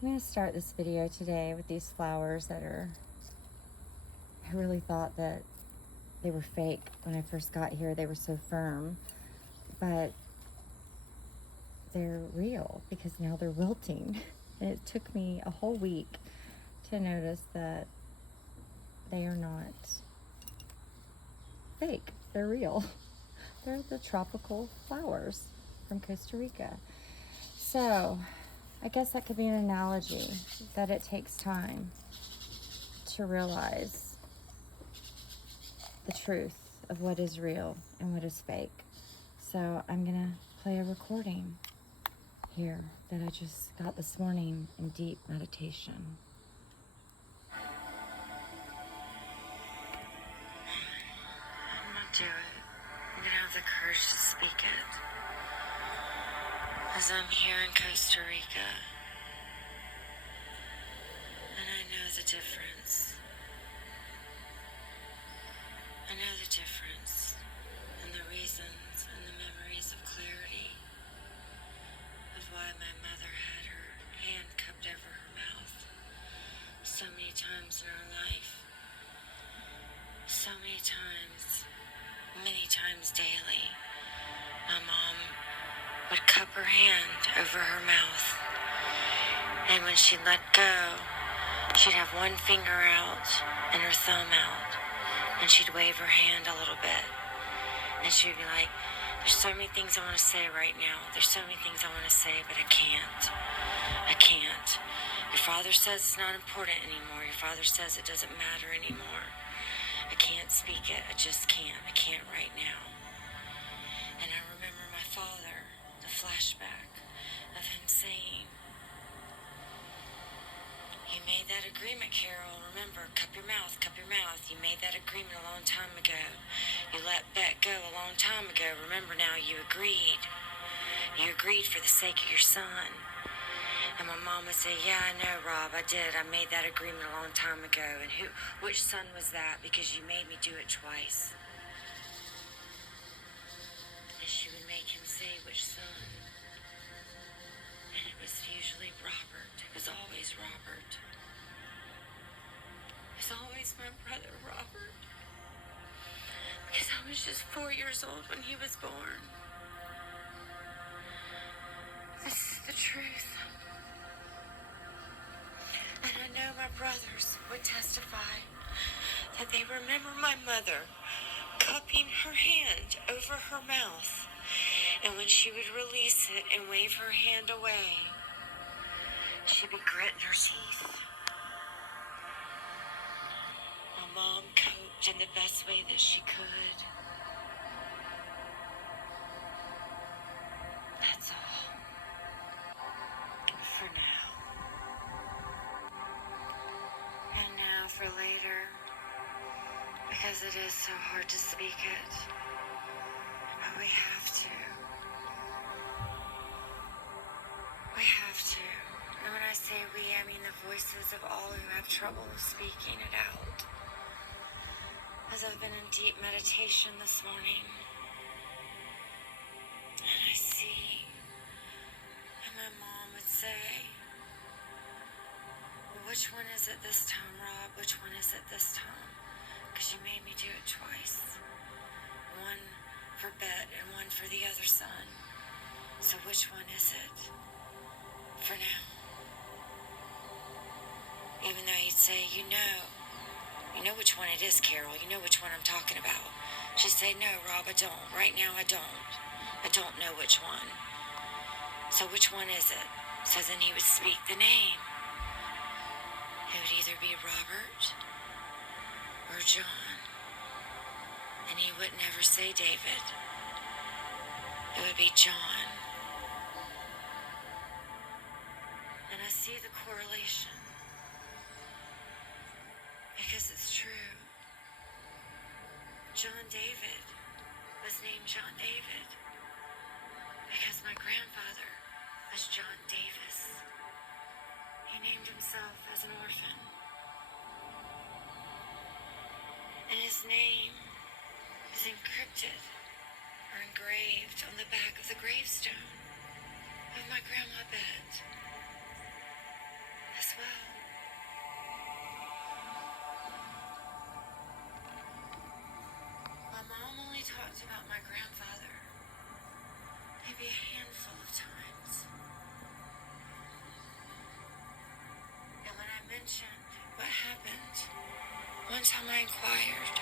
I'm going to start this video today with these flowers that are, I really thought that they were fake when I first got here. They were so firm, but they're real because now they're wilting. And it took me a whole week to notice that they are not fake. They're real. They're the tropical flowers from Costa Rica. So I guess that could be an analogy that it takes time to realize the truth of what is real and what is fake. So I'm gonna play a recording here that I just got this morning in deep meditation. I'm gonna do it. I'm gonna have the courage to speak it. As I'm here in Costa Rica, and I know the difference. I know the difference and the reasons and the memories of clarity of why my mother had her hand cupped over her mouth so many times in her life, so many times daily. My mom would cup her hand over her mouth, and when she let go, she'd have one finger out and her thumb out, and she'd wave her hand a little bit, and she'd be like, there's so many things I want to say right now. There's so many things I want to say, but I can't. Your father says it's not important anymore. Your father says it doesn't matter anymore. I can't speak it. I just can't. I can't right now. And I remember my father, the flashback of him saying, you made that agreement, Carol. Remember, cup your mouth, cup your mouth. You made that agreement a long time ago. You let Bet go a long time ago. Remember now, you agreed. You agreed for the sake of your son. And my mom would say, yeah, I know, Rob, I did. I made that agreement a long time ago. And which son was that? Because you made me do it twice. And she would make him say which son. And it was usually Robert. It was always Robert. It was always my brother, Robert. Because I was just 4 years old when he was born. This is the truth. And I know my brothers would testify that they remember my mother cupping her hand over her mouth, and when she would release it and wave her hand away, she'd be gritting her teeth. My mom coped in the best way that she could. That's all. For now. And now for later, because it is so hard to speak it, but we have to. We have to. And when I say we, I mean the voices of all who have trouble speaking it out. As I've been in deep meditation this morning, and I see, and my mom would say, well, which one is it this time, Rob? Which one is it this time? Because you made me do it twice. One for Bet and one for the other son. So which one is it? For now. Even though he'd say, you know which one it is, Carol. You know which one I'm talking about. She'd say, no, Rob, I don't. Right now, I don't. I don't know which one. So which one is it? So then he would speak the name. It would either be Robert or John. And he would never say David. It would be John. And I see the correlation. Because it's true. John David was named John David because my grandfather was John Davis. He named himself as an orphan. And his name is encrypted or engraved on the back of the gravestone of my grandma Bet. maybe a handful of times. And when I mentioned what happened, one time I inquired,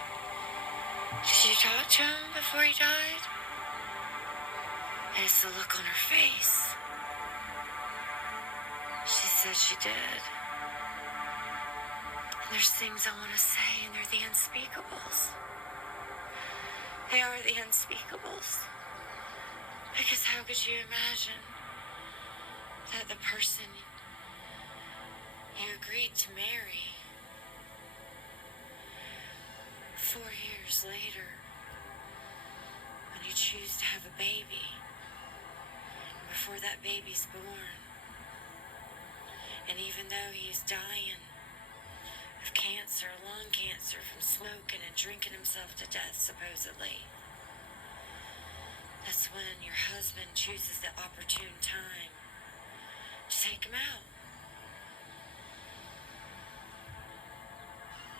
did you talk to him before he died? And it's the look on her face. She said she did. And there's things I want to say, and they're the unspeakables. They are the unspeakables. Because how could you imagine that the person you agreed to marry 4 years later, when you choose to have a baby, before that baby's born, and even though he's dying of cancer, lung cancer, from smoking and drinking himself to death, supposedly, that's when your husband chooses the opportune time to take him out.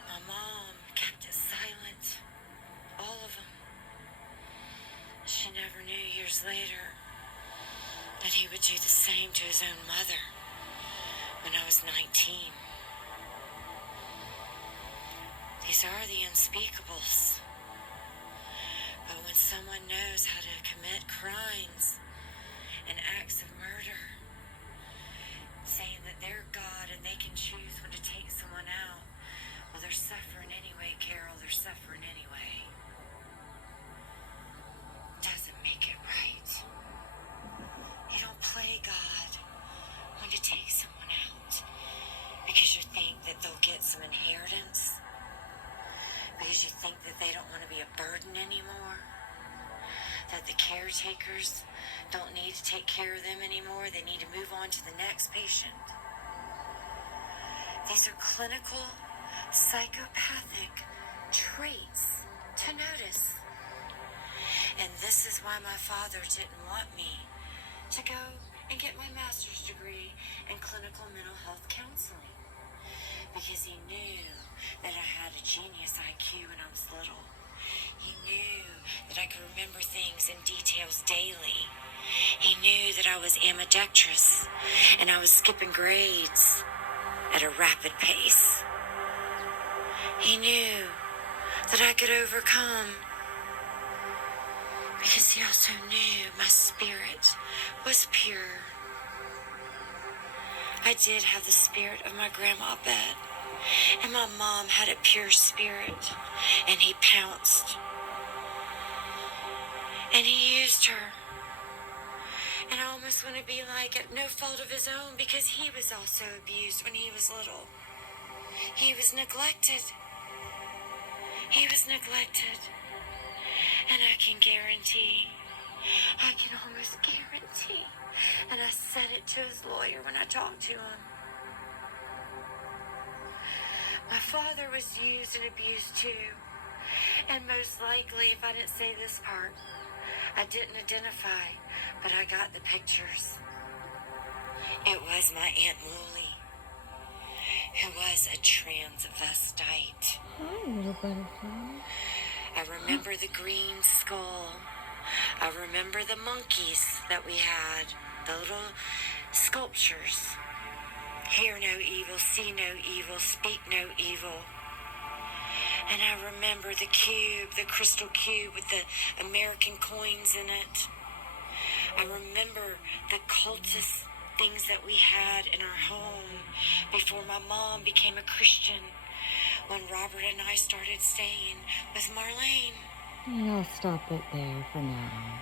My mom kept it silent, all of them. She never knew years later that he would do the same to his own mother when I was 19. These are the unspeakables. But when someone knows how to commit crimes and acts of murder, saying that they're God and they can choose when to take someone out, well, they're suffering anyway, Carol, they're suffering anyway. Doesn't make it right. You don't play God when to take someone out because you think that they'll get some inheritance, because you think that they don't want to be a burden anymore, that the caretakers don't need to take care of them anymore, they need to move on to the next patient. These are clinical, psychopathic traits to notice. And this is why my father didn't want me to go and get my master's degree in clinical mental health counseling, because he knew that I had a genius IQ when I was little. He knew that I could remember things in details daily. He knew that I was ambidextrous and I was skipping grades at a rapid pace. He knew that I could overcome, because he also knew my spirit was pure. I did have the spirit of my grandma Bet, and my mom had a pure spirit, and he pounced. And he used her. And I almost want to be like, at no fault of his own, because he was also abused when he was little. He was neglected. He was neglected. And I can guarantee, I can almost guarantee, and I said it to his lawyer when I talked to him, my father was used and abused too. And most likely, if I didn't say this part, I didn't identify, but I got the pictures. It was my Aunt Lily, who was a transvestite. Hi, little butterfly. I remember the green skull. I remember the monkeys that we had, the little sculptures. Hear no evil, see no evil, speak no evil. And I remember the cube, the crystal cube with the American coins in it. I remember the cultist things that we had in our home before my mom became a Christian, when Robert and I started staying with Marlene. And I'll stop it there for now.